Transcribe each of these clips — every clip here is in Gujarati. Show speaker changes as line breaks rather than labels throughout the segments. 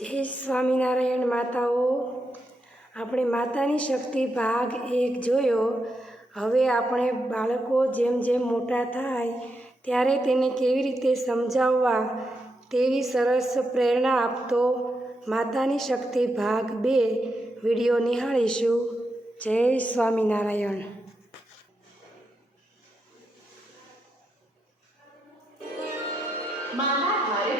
જય સ્વામિનારાયણ માતાઓ, આપણે માતાની શક્તિ ભાગ એક જોયો. હવે આપણે બાળકો જેમ જેમ મોટા થાય, ત્યારે તેને કેવી રીતે સમજાવવા તેવી સરસ પ્રેરણા આપતો માતાની શક્તિ ભાગ બે વીડિયો નિહાળીશું. જય સ્વામિનારાયણ.
મારા ઘરે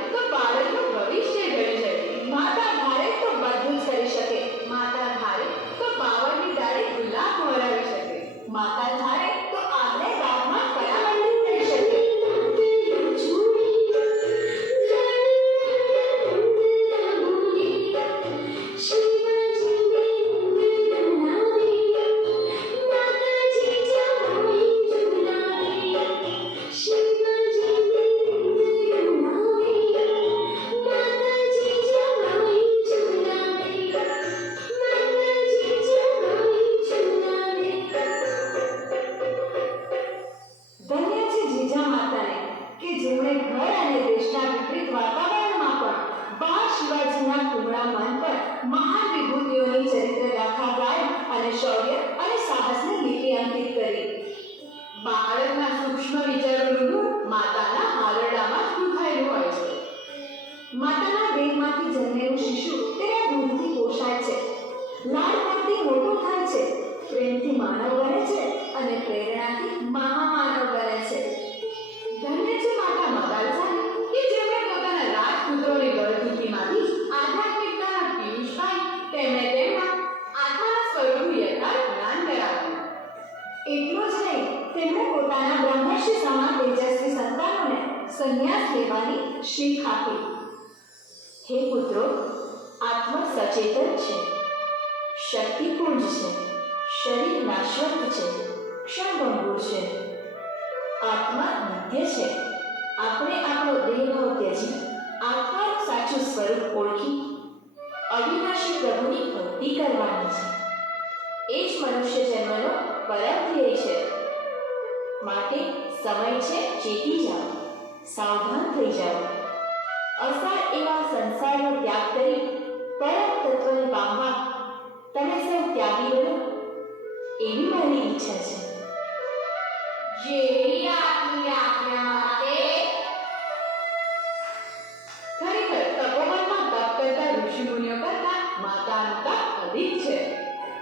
સાવધાન થઈ જાઓ. અસાર એવા સંસારનો ત્યાગ કરી પરમ તત્વને પામવા તમે સૌ ત્યાગી બનો એવી મારી ઈચ્છા છે. જેવી આપની આજ્ઞા માટે. ખરેખર તપોવનમાં તપ કરતા ઋષિમુનિઓ કરતા માતાનું તપ છે.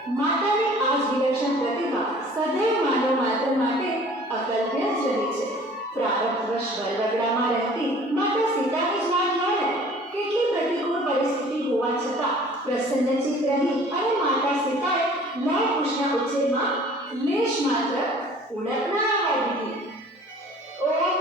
માતાની આ જ વિલક્ષણ પ્રતિભા સદૈવ માનવ માત્ર માટે અકલ્પ્ય જ છે. પ્રારંભ વર્ષ વલવગડામાં રહેતી માતા સીતાની જ વાત જાણે કેટલી પ્રતિકૂળ પરિસ્થિતિ હોવા છતાં પ્રસન્નચિત રહી અને માતા સીતાએ નવ કૃષ્ણ ઉછેરમાં લેશ માત્ર ઉણપ આવી આવવા દીધી
ઓમ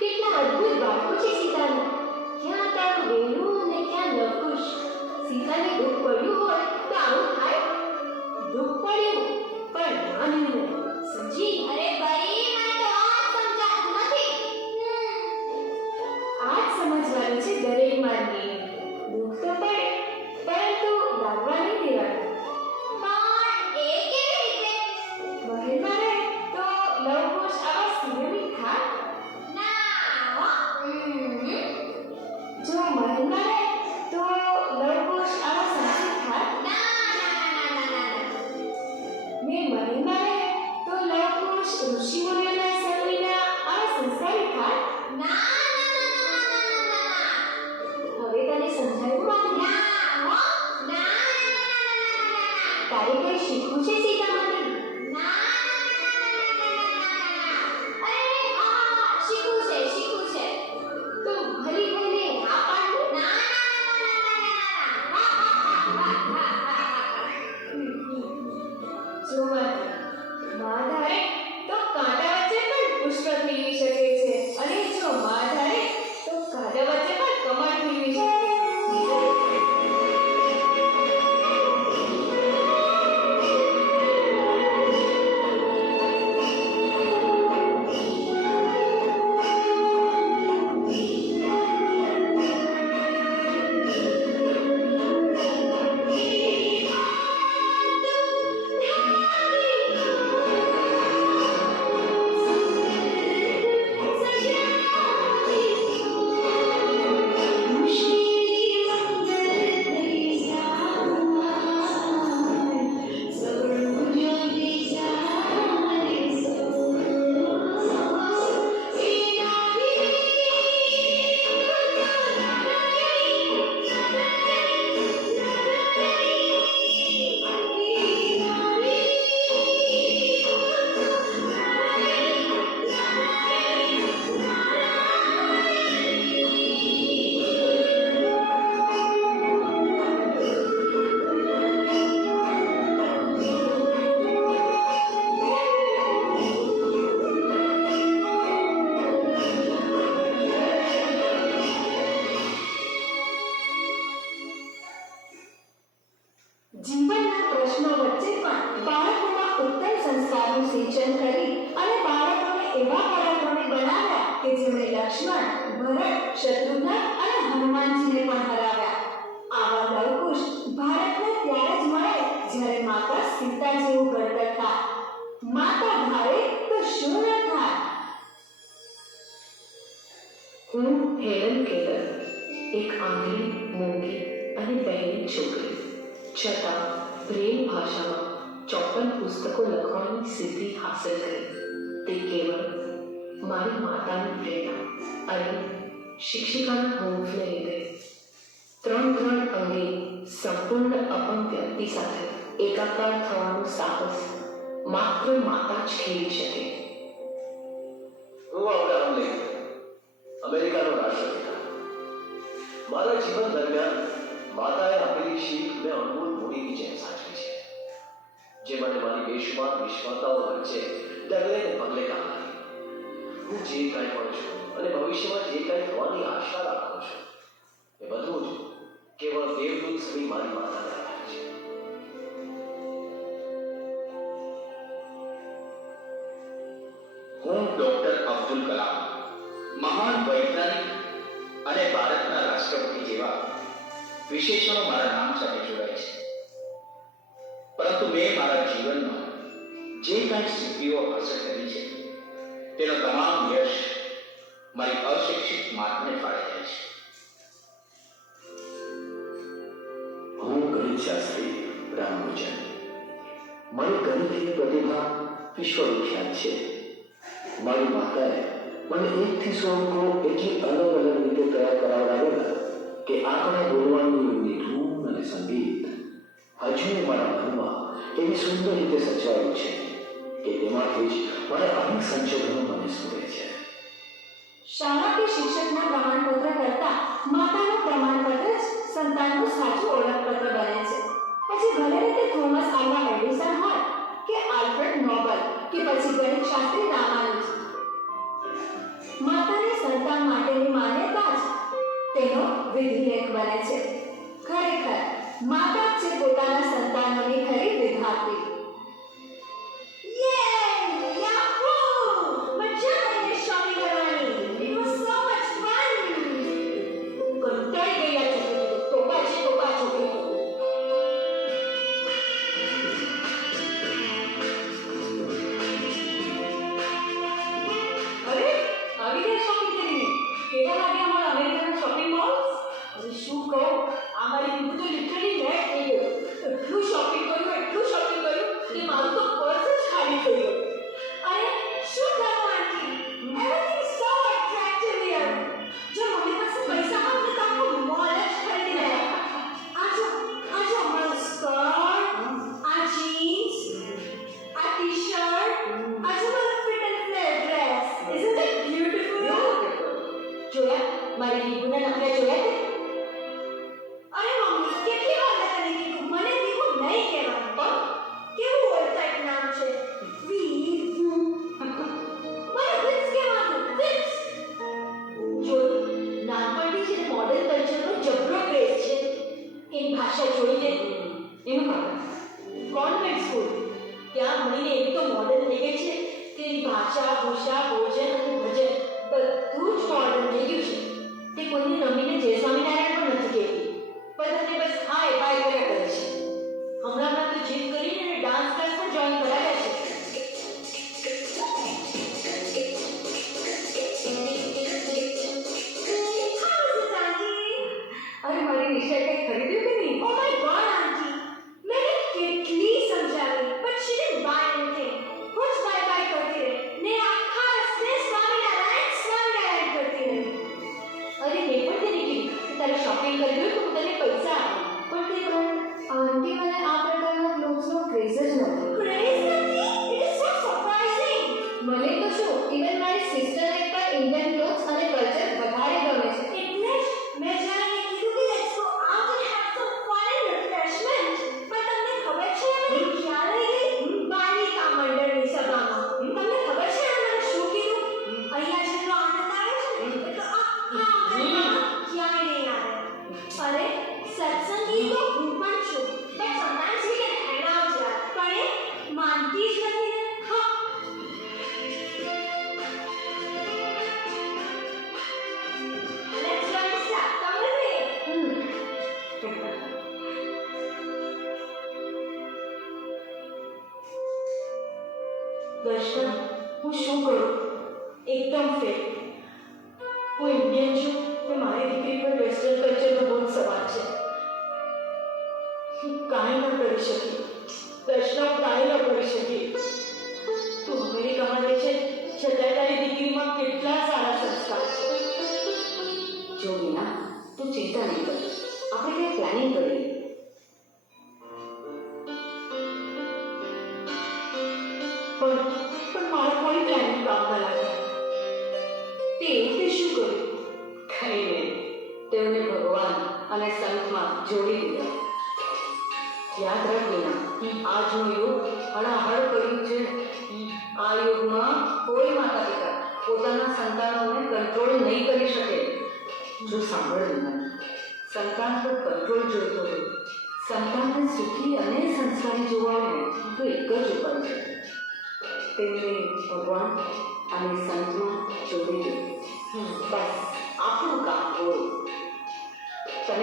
કેટલા અદ્ભુત બાળકો છે સીતાનું. ક્યાં તારું વેણું અને ક્યાં નકુશ સીતાને દુઃખ પડ્યું હોય તો આવું થાય. દુઃખ પડ્યું પણ માન્યું સમજી?
અરે ભાઈ મને આ સમજાતું નથી.
સમજવાનું છે દરેક માનવી
పరిపేక్షి కృషి సీతమ్మ શિક્ષિકાના હૂંફને લીધે. ત્રણ ત્રણ અંગે સંપૂર્ણ અપંગ વ્યક્તિ સાથે એકાકાર થવાનું સાહસ માત્ર માતા જ ખેલી શકે.
હું અબ્રાહમ લિંકન અમેરિકાનો રાષ્ટ્રપિતા. મારા જીવન દરમિયાન માતાએ આપેલી શીખ મેં અનમોલ મૂડીની જેમ સાચવી છે. જે મને મારી બેશુમાર વિશ્વતાઓ વચ્ચે ડગલે ને પગલે કામ લાગી હું જે કાંઈ પણ છું અને ભવિષ્યમાં જે કંઈ થવાની આશા રાખો છો, એ બધું જ કેવળ દેવદૂત શ્રી મારી માતાને
હું ડોક્ટર અબ્દુલ કલામ, મહાન વૈજ્ઞાનિક અને ભારતના રાષ્ટ્રપતિ જેવા વિશેષણો મારા નામ સાથે જોડાય છે. પરંતુ મેં મારા જીવનમાં જે કાંઈ સિદ્ધિઓ હાંસલ કરી છે, તેનો તમામ યશ મારી અશિક્ષિત માતને ફાળે જાય છે.
હું ગણિત શાસ્ત્રી રામનુજન મારી ગણિતની પ્રતિભા વિશ્વવિખ્યાત છે. મારી માતાએ મને એકથી સો અંકો એટલી અલગ અલગ રીતે તૈયાર કરાવડાવેલા કે આપણે બોલવાનું એમની ધૂન અને સંગીત હજુ મારા મનમાં એવી સુંદર રીતે સચવાયું છે કે તેમાંથી જ મને અનેક સંશોધનો મને સ્ફૂરે છે.
શાળા કે શિક્ષકના પ્રમાણપત્ર કરતા માતાનું પ્રમાણપત્ર જ સંતાનનું સાચું ઓળખપત્ર બને છે. પછી ભલે રીતે થોમસ આલ્વા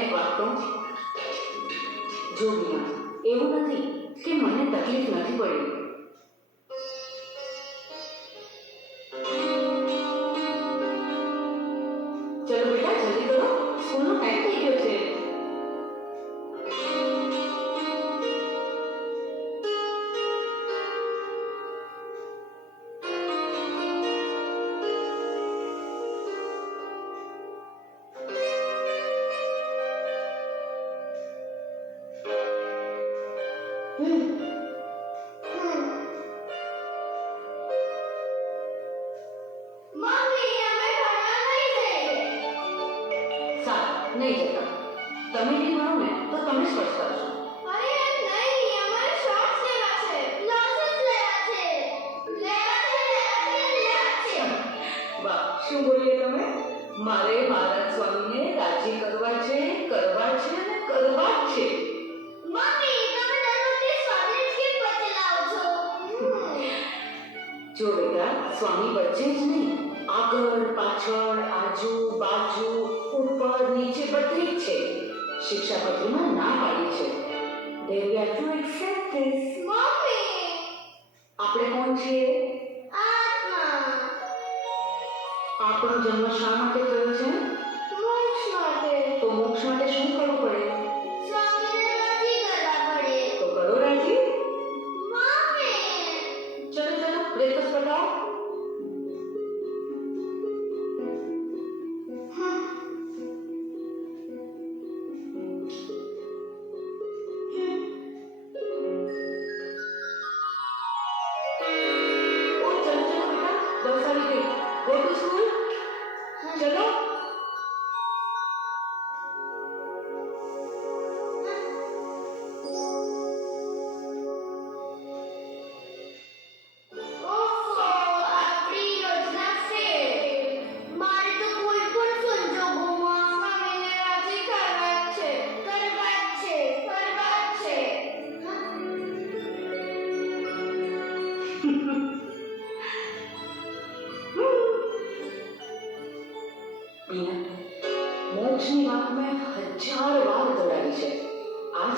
neglatão, dormindo. નહીં
જતા. તમે નહીં ભણો ને તો તમે જ પછતાવશો શું બોલીએ તમે? મારે મારા સ્વામીને રાજી કરવા છે કરવા છે અને કરવા છે. મમ્મી તમે દરરોજ સ્વામી કેમ વચ્ચે લાવો છો? જો બેટા સ્વામી વચ્ચે જ નહીં આગળ પાછળ આજુ બાજુ ઉપર નીચે બધી જ છે શિક્ષાપત્રીમાં ના પાડી છે They were to accept this. Mommy! આપણે કોણ છીએ આત્મા આપણો જન્મ શા માટે થયો છે મોક્ષ માટે તો
મોક્ષ માટે શું કરવું
પડે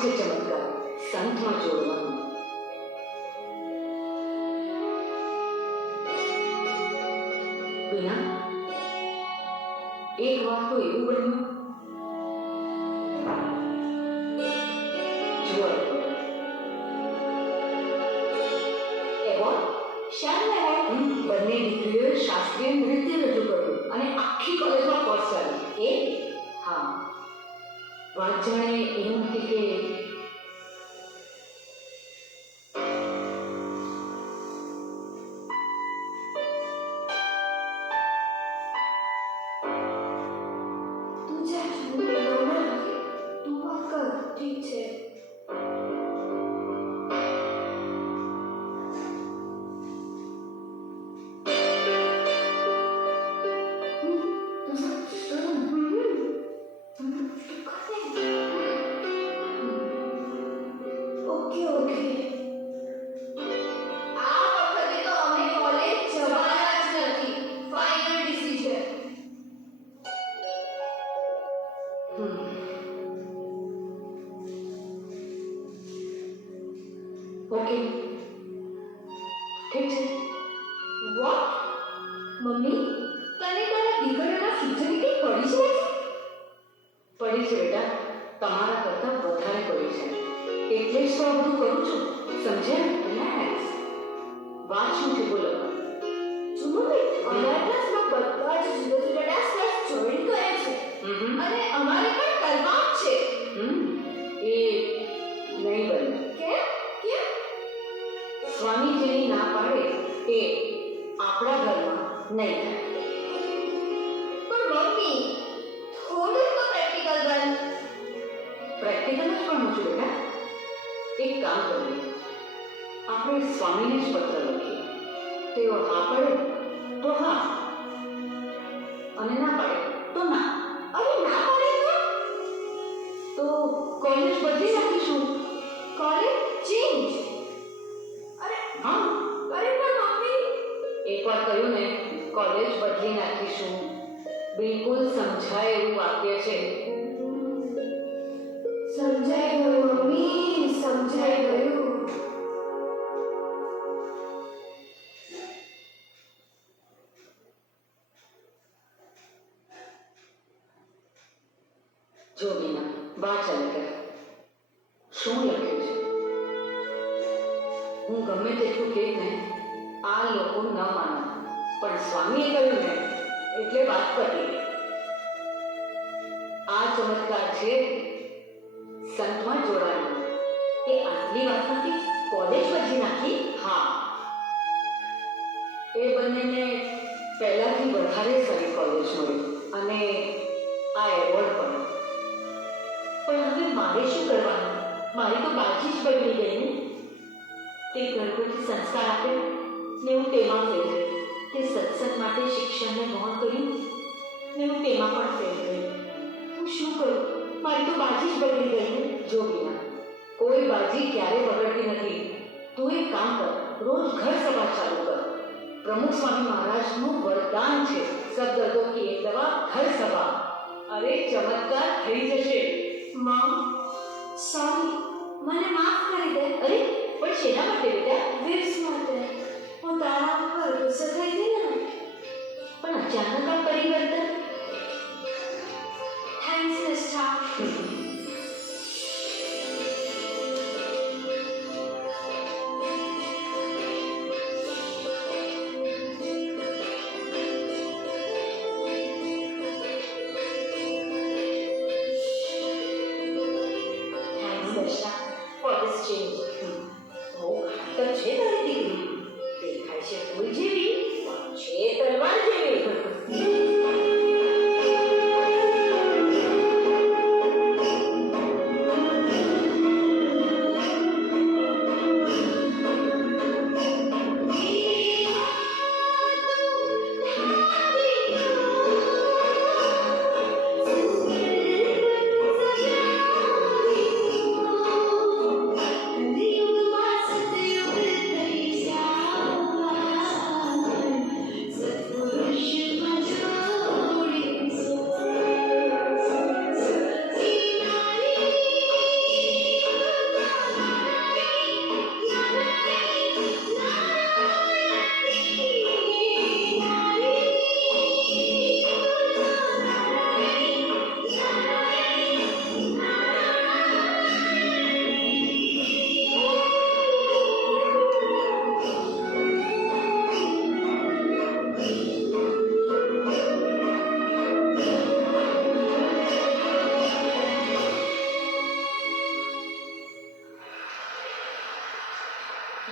આજે ચમત્કાર સંતમાં જોડવાનું. એક વાર તો એવું બન્યું you to તમારા કરતા વધારે કરી છે. એટલે જ તો બધું કરું છું. સમજ્યા? રિલેક્સ વાત શું છે બોલો.
જો મમ્મી અમારા ક્લાસમાં બધા જ જુદા જુદા ડાન્સ ક્લાસ જોઈન કરે છે અને અમારે પણ કરવા જ છે
એ નહીં બને.
કેમ? કેમ?
સ્વામી જેની ના પાડે એ આપણા ઘરમાં નહીં થાય.
પણ મમ્મી થોડું પ્રેક્ટિકલ
છે બેટા એક કામ કરીએ. આપણે સ્વામીને જ પત્ર લખીએ. તેઓ હા પડે તો હા. અને ના પડે તો ના.
અરે ના પડે તો?
કોલેજ બદલી નાખીશું?
કોલેજ ચેન્જ અરે
હા,
અરે પણ મમ્મી.
એકવાર કહ્યું ને કોલેજ બદલી નાખીશું? બિલકુલ સમજાય એવું વાક્ય છે. એ બંનેને પહેલાથી વધારે સારી કોલેજ મળી અને આ એવોર્ડ પણ. પણ હવે મારે શું કરવાનું? મારી તો બાજી જ બગડી ગઈ ને. તે ગણપતિ સંસ્કાર આપે ને હું તેમાં ગઈ. તે સત્સંગ માટે શિક્ષણને ગૌણ કર્યું ને હું તેમાં પણ ફેલ ગઈ. હું શું કરું? મારી તો બાજી જ બગડી ગઈ જો વિના કોઈ બાજી ક્યારે બગડતી નથી. તું એક કામ કર, રોજ ઘર સભા ચાલુ કર. પ્રમુખ સ્વામી મહારાજનું વરદાન છે. સબ દર્દો કી દવા હર સભા. અરે ચમત્કાર થઈ જશે.
માં સોરી મને માફ કરી દે.
અરે પણ શેના માટે બેટા?
વિપ્સ માટે. હું તારા ઉપર ગુસ્સે થઈ ગઈ ને.
પણ અચાનક આ પરિવર્તન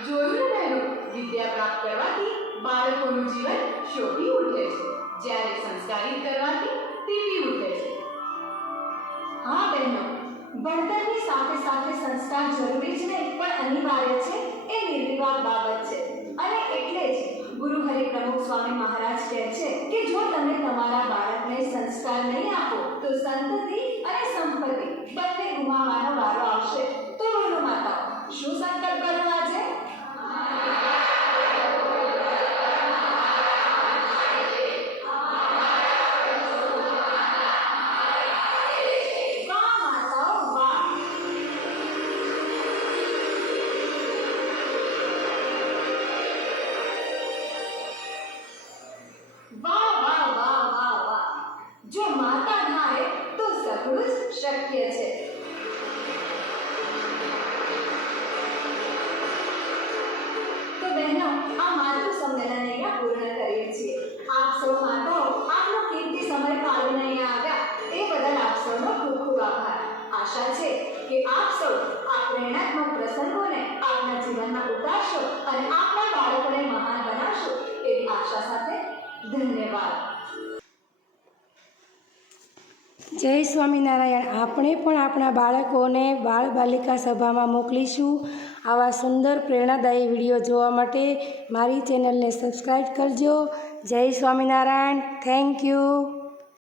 જોયું ને બહેનો, વિદ્યા પ્રાપ્ત કરવાથી બાળકોનું જીવન શોભી ઉઠે છે. જ્યારે સંસ્કારિત કરવાથી દીપી ઉઠે છે. હા બહેનો, ભણતરની સાથે સાથે સંસ્કાર જરૂરી જ પણ અનિવાર્ય છે, એ નિર્વિવાદ બાબત છે. અને એટલે જ ગુરુ હરિ પ્રમુખ સ્વામી મહારાજ કહે છે કે જો તમે તમારા બાળકને સંસ્કાર નહીં આપો, તો સંતતિ અને સંપત્તિ બંને ગુમાવવાનો વારો આવશે. તો બોલો માતા, શું સંકલ્પ કરવો શક્ય છે પ્રસંગોને આપના જીવનમાં ઉતારશો અને આપના બાળકોને મહાન બનાવશો એવી આશા સાથે ધન્યવાદ.
જય સ્વામિનારાયણ. આપણે પણ આપણા બાળકોને બાળ બાલિકા સભામાં મોકલીશું આવા સુંદર પ્રેરણાદાયી વીડિયો જોવા માટે મારી ચેનલને સબસ્ક્રાઈબ કરજો. જય સ્વામિનારાયણ. Thank you.